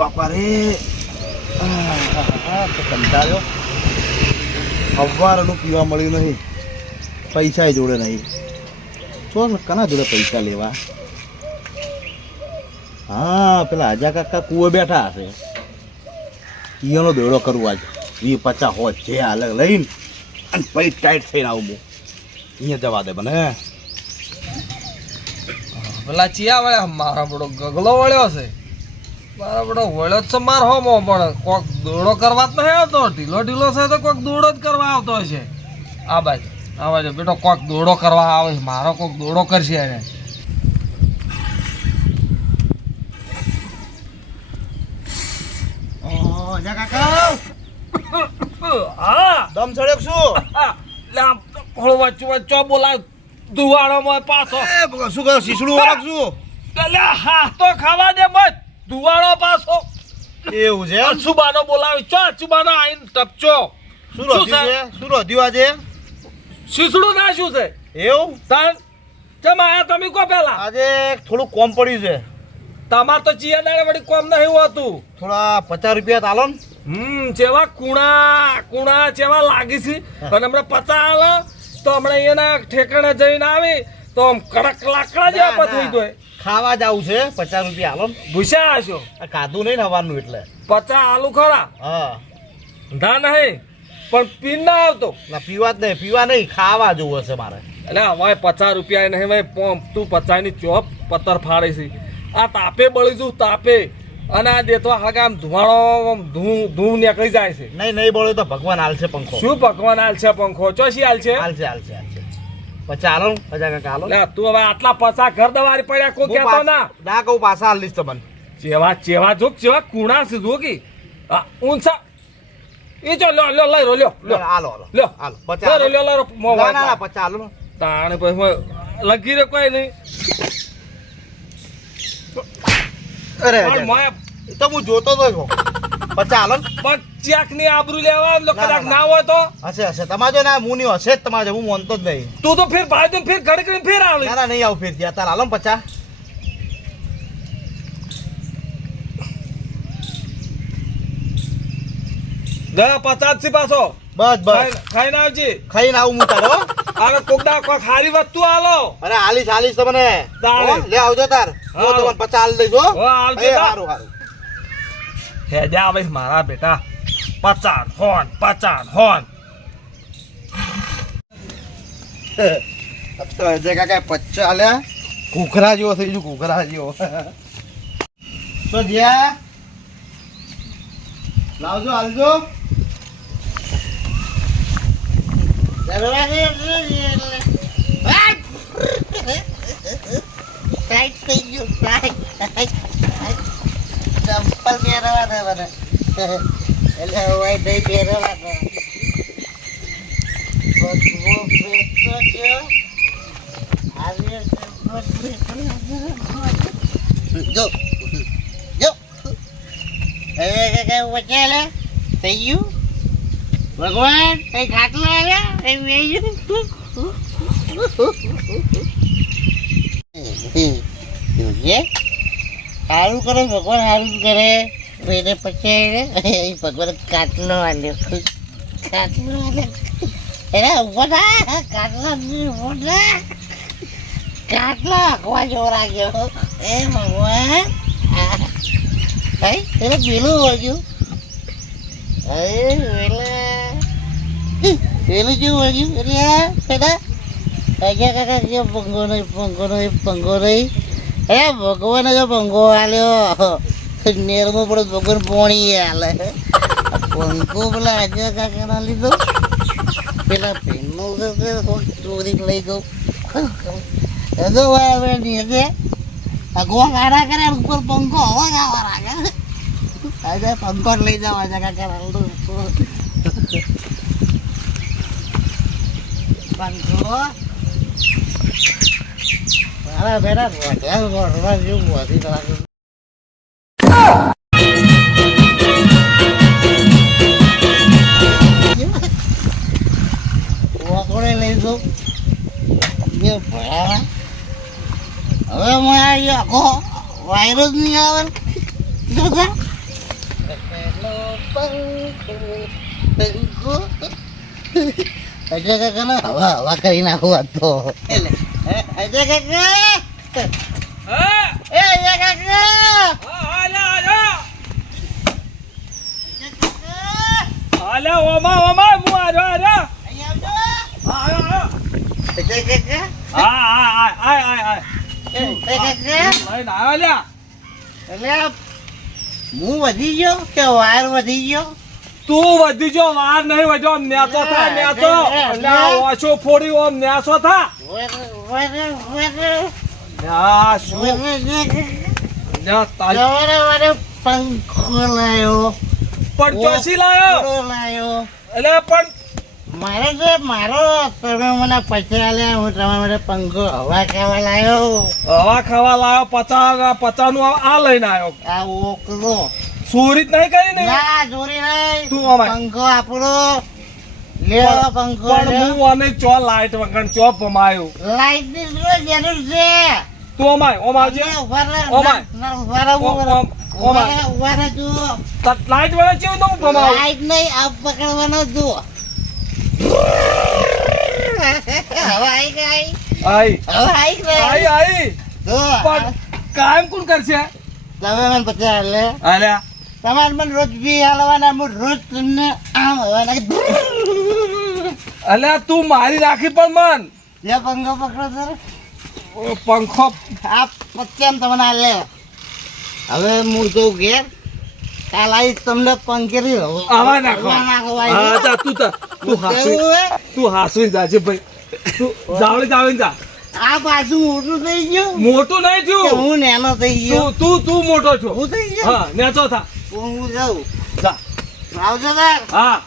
બાપા રે તો કંટાળ્યો સવારનું પીવા મળ્યું નહીં પૈસા જોડે નહીં તો કના જોડે પૈસા લેવા હા પેલા આજા કાકા કુએ બેઠા હશે ઈનો દોડો કરવો આજે 20-50 હોય છે અલગ લઈને અને પૈ ટાઈટ થઈને આવું હું અહીંયા જવા દે મને પેલા ચિયા વળ્યા મારો બડો ગગલો વળ્યો છે મારો બડો વળ્યો જ છે માર હોમો પણ કોક દોડો કરવા જ નહીં આવતો ઢીલો છે તો કોક દોડો જ કરવા આવતો હશે આ બાજુ બેટો કોક દોડો કરવા આવે છે મારો કોક દોડો કરશે એને હા દમ ચડ્યો શું વચ્ચો બોલાય દુવાડોમાં પાછો શું કહ્યું શીસડું વાળું એટલે હા તો ખાવા દે બસ દુવાડો પાછો એવું છે અચુબાનો બોલાવે ચો અચુબાનો આઈને ટપચો શું રોધ્યું આજે શીસડું ના શું છે એવું તાન ચમ આયા તમે કો પેલા આજે થોડું કોમ પડ્યું છે તમાર તો ચિયા દાડે વળી કોમ નહીં હોતું થોડા 50 રૂપિયા આલો ને જેવા કુણા જેવા લાગી છે અને હમણાં 50 આલો તો હમણાં એના ઠેકાણે જઈને આવી તો આમ કડક લાકડા જેવા થઈ ગયો ખાવા જવું છે 50 રૂપિયા આલો ભૂસ્યા હશો ખાધું નહીં હવાનું એટલે 50 આલુ ખરા હા ધા નહીં પણ પીન ના આવતો ના પીવા નહીં ખાવા જવું હશે મારે એટલે હવે 50 રૂપિયા નહીં ભાઈ તું 50 ની ચોપ પત્તર ફાડે છે આ તાપે બળી જુ તાપે અને આ દેતો હગામ ધુવાળો ધૂમ નીકળી જાય છે નહીં બોલ્યો તો ભગવાન હાલશે પંખો શું ભગવાન હાલશે પંખો ચોસી હાલશે પછી આલો 50 કાકા આલો તું હવે આટલા 50 ઘર દવારી પડ્યા કોઈ કહેતો ના કહું પાછા હાલ દઈશ તમને જેવા જેવા કુણા છે જોગી ઊંચા એ જો લ્યો હાલો 50 લ્યો ના 50 હાલો તાણે પછી લગી રે કોઈ નહીં અરે તો હું જોતો તો 50 હાલો પણ ચેક ની આબરૂ લેવા કદાચ ના હોય તો હશે તમારે ના મુની હશે જ તમારે હું માનતો જ નહીં તું તો ફેર ભાઈ તું ફેર ઘડી કરીને ફેર આવે ના નહીં આવું ફેર ત્યાં તાર હાલો 50 ગયા 50 થી પાછો બસ ખાઈને આવજે ખાઈને આવું હું તારો અરે કોકડા કોઈ ખાલી વસ્તુ આલો અરે હાલીશ તમને લે આવજો તાર હું તમને 50 હાલ દઈશ હો આવજે સારું હેડ્યા આવે મારા બેટા 50 હોન તો જે કાકા 50 આલ્યા કુકરા જેવો થઈ ગયો કુકરા જેવો તો જ્યાં લાવજો હાલજો ટાઈટ થઈ ગયું ચંપલ પહેરવાના મને એટલે હોય નહીં પહેરવાના વચાલે થઈ ગયું ભગવાન કઈ ખાટલો આવ્યા સારું કરો ભગવાન સારું કરે એને પછી ભગવાન કાટલો આલ્યો એના ઉભો થા કાટલો આખવા જેવો રાખ્યો એ ભગવાન એને પેલું વાગ્યું પેલું જેવું વાગ્યું એટલે પેલા કાકા કાકા જે પંગો નહીં અરે ભગવાને જો પંખો આલ્યો નેરમાં પડે ભગવાન પોણી હાલે પંખો પેલા આજે કાકા લીધો પેલા પેનનું ચોરી લઈ ગયો હજુ નીચે અગવા ગાડા કરે ઉપર પંખો હવા ગાવા રાખે આજે પંખો લઈ જાવ આજે કાકા પંખો મારા બેટા ઘોડા જેવું વધી રાખે વકોડે લઈ દઉં જે ભયા હવે મને આખો વાયરસ નહીં આવે પંખો અજય કાકા ને હવા કરી નાખું આ તો અજય કાકા હા એ અજય કાકા હાલે ઓમા ઓમા હું આજો અહીંયા આવજો અજય કાકા હા અજય કાકા લઈને આવ્યો લ્યા એટલે હું વધી ગયો કે વાર વધી ગયો તું વધી જો વાર નહીં વધ્યો આમ નેચો થા નેચો એટલે ઓછો ફોડી ઓમ નેચો થા આ શું જા તારી પંખો લાયો પણ ચોસી લાયો લાયો એટલે પણ મારે જે મારો તમે મને પૈસા આલ્યા હું તમારા માટે પંખો હવા ખાવા લાયો હવા ખાવા લાયો 50 નું આ લઈને આવ્યો આ ઓકલો ચોરી જ નહીં કરી ને ના ચોરી નહીં તું અમાય પંખો આપણો લ્યો પંખો પણ હું અને ચો લાઈટ વગર ચો પમાયો લાઈટ ની શું જરૂર છે તું અમાય ઓમ આવજે લાઈટ વગર ચેવું તો પમાવ લાઈટ નહીં આ પકડવાનો જુઓ હવે આઈ ગઈ આઈ હવે આઈ ગઈ આઈ આઈ જો પણ કાયમ કોણ કરશે તમે મને પચાસ હાલે અલ્યા તમારે મને રોજ બી હાલવાના હું રોજ તમને આમ હવાના અલ્યા તું મારી રાખી પણ મન જે પંખો પકડો ઓ પંખો આ પચાસ તમને હાલે હવે હું તો ઘેર કાલ આવી તમને પંખેરી આવા નાખો હા જા તું હાસવી જાજે ભાઈ તું જાવડે જા આ પાછું મોટું થઈ ગયું મોટું નહીં કે થયું હું નાનો થઈ ગયો તું મોટો છો હું થઈ ગયો હા નેચો થા હું જાઉં જા આવજો તાર હા